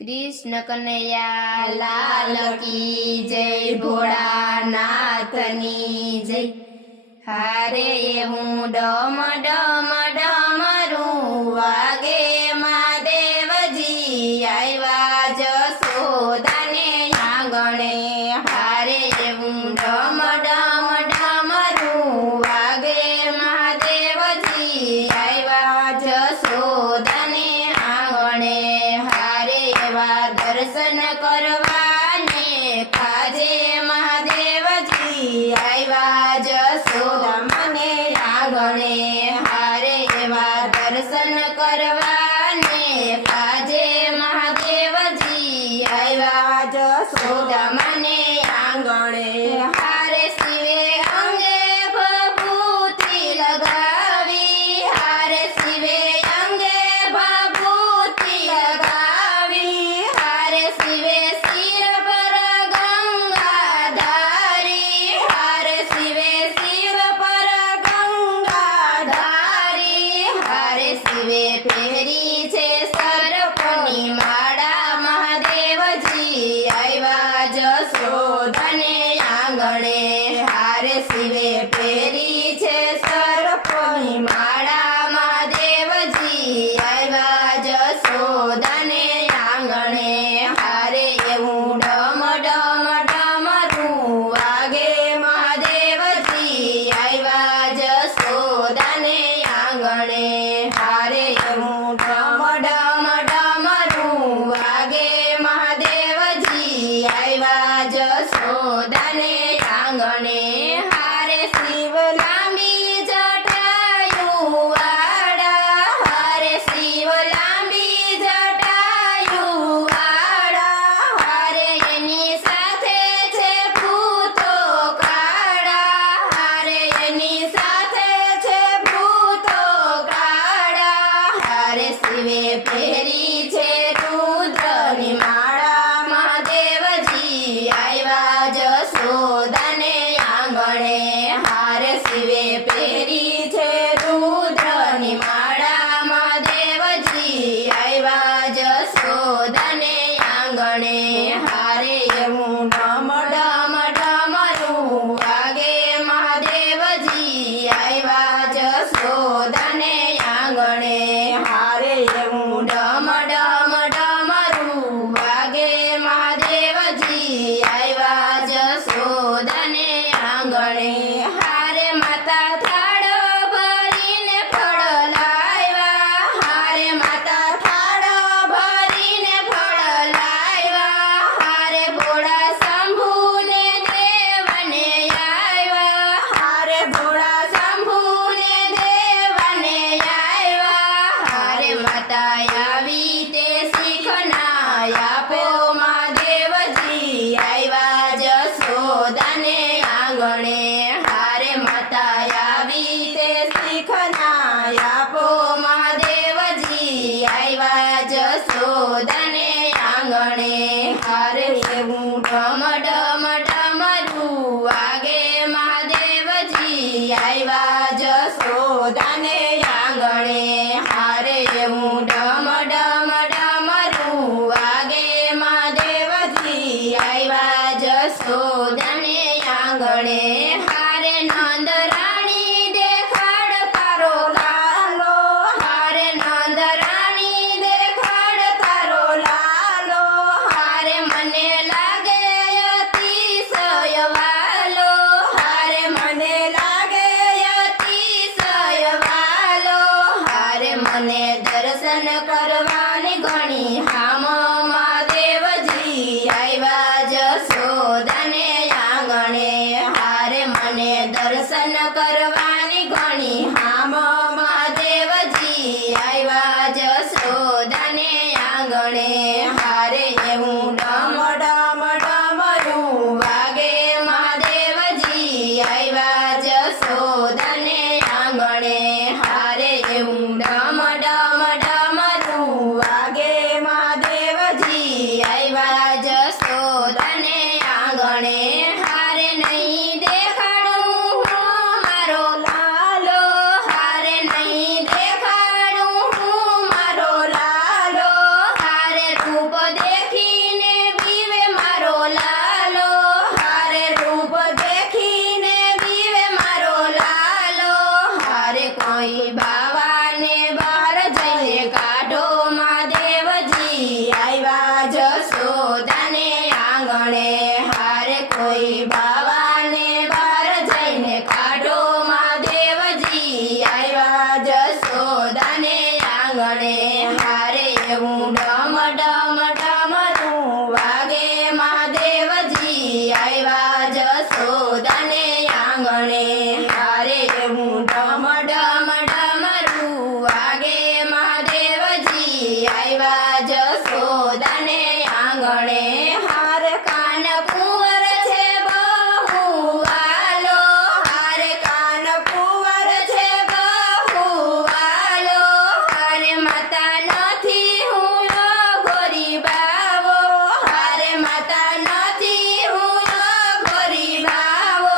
कृष्ण कन्हैया लाल की जय, भोळानाथनी जय। हारे हूँ डम डम डमरू वागे महादेवजी आव्या जसोदाने आंगणे। हारे हूँ डम डम डमरू वागे महादेवजी आव्या जसोदाने आंगणे। हारे एवा दर्शन करवाने काजे महादेवजी आव्या जसोदा मने आंगणे। हारे एवा दर्शन करवाने काजे महादेवजी आव्या जसोदा मने आंगणे। हारे शिवे अंगे भभूति लगावी, हारे शिवे अंगे भभूति लगावी, हारे शिवे सिर पर गंगा धारी, हारे शिवे सिर पर गंगा धारी। हारे शिवे फेरी छे सर्पनी माळा महादेवजी आव्या जसोदाने आंगणे। हारे शिवे फेरी छे सर्पनी माळा महादेवजी आव्या जसोदाने आंगणे। हारे एवं डम डम डमरू वागे महादेवजी आव्या जसोदाने आंगणे। हारे एवं डम डम डमरू वागे महादेवजी आव्या जसोदाने आंगणे। हारे शिव लांबी जटायु वाड़ा, हारे शिव लांबी जटायु वाड़ा, हारे एनी साथे छे भूतो काळा, हारे एनी साथे छे भूतो काळा। हारे शिवे फेरी छे रुद्રની માળા महादेवजी आव्या जसोदाने आंगणे। हारे शिवे फेरी छे रुद्રની માળા महादेवजी आव्या जसोदाने आंगणे। हारे एवं डम डम डमरू वागे महादेवजी आव्या जसोदाने आंगणे। हारे एवं डम डम डमरू वागे महादेवजी आव्या जसोदाने आंगणे। हारे माता थाळ भरीने फळ लाव्या, हारे माता थाळ भरीने फळ लाव्या, हारे भोळा शंभूने देवने आव्या, हारे भोळा शंभूने देवने आव्या। हारे माता आवी ते શીખના આપો महादेवजी आव्या जसोदाने आंगणे। हारे माता आवी ते શીખના આપો महादेवजी आव्या जसोदाने आंगणे। हारे एवं डम डम डमरू वागे महादेवजी आव्या जसोदाने आंगणे। हारे एवं डम डम डमरू वागे महादेवजी आव्या जसोदाने आंगणे। हारे नंदराणी देखाड तारो लालो, हारे नंदराणी देखाड तारो लालो, हारे मने लागे अतिशय वालो, हारे मने लागे अतिशय वालो। हारे मने दर्शन करवानी घणी हाम महादेवजी आव्या जसोदाने आंगणे। हारे मने दर्शन करवानी घणी हाम महादेवजी आव्या जसोदाने आंगणे। हारे एवं डम डम डमरू वागे महादेवजी आव्या जसोदाने आंगणे। हारे एवं डम डम डमरू वागे महादेवजी आव्या जसोदाने आंगणे। हारे नहीं देखाडूं હું મારો લાલો, હારે નહીં દેખાડું હું મારો લાલો, હારે તું ડમ ડમરું વાગે મહાદેવજી આવ્યા જશોદાને આંગણે હારે એવું ડમ ડમ ડમરું વાગે મહાદેવજી આવ્યા જશોદાને આંગણે હાર કાન કુંવર છે બહુ વાલો હાર કાન કુંવર છે બહુ વાલો હારે માતા નથી હું ગોરી બાવો હારે માતા નથી હું ગોરી બાવો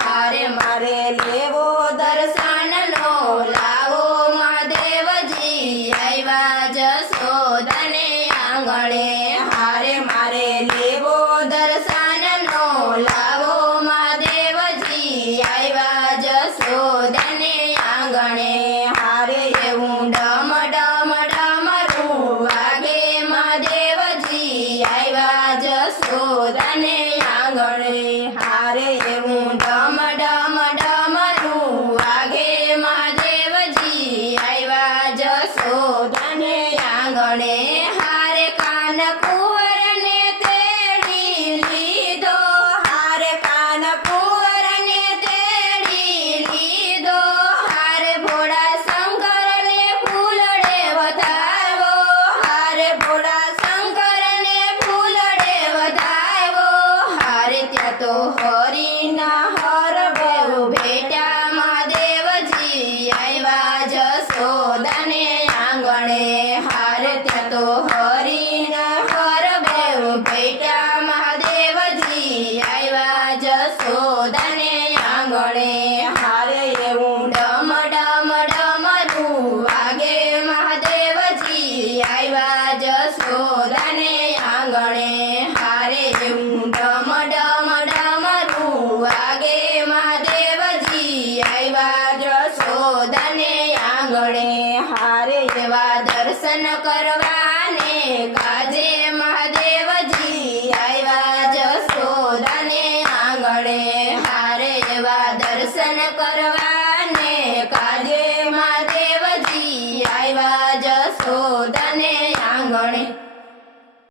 હારે મારે લેવો દર્શનનો લાવો મહાદેવજી આવ્યા જશોદાને આંગણે હારે મારે લેવો દર્શનનો લાવો મહાદેવજી આવ્યા જશોદાને આંગણે હારે એવું ડમ ડમ ડમરું વાગે મહાદેવજી આવ્યા જશોદાને આંગણે હારે એવું ડમ ડમ ડમરું વાગે મહાદેવજી આવ્યા જશોદાને આંગણે હારે કાન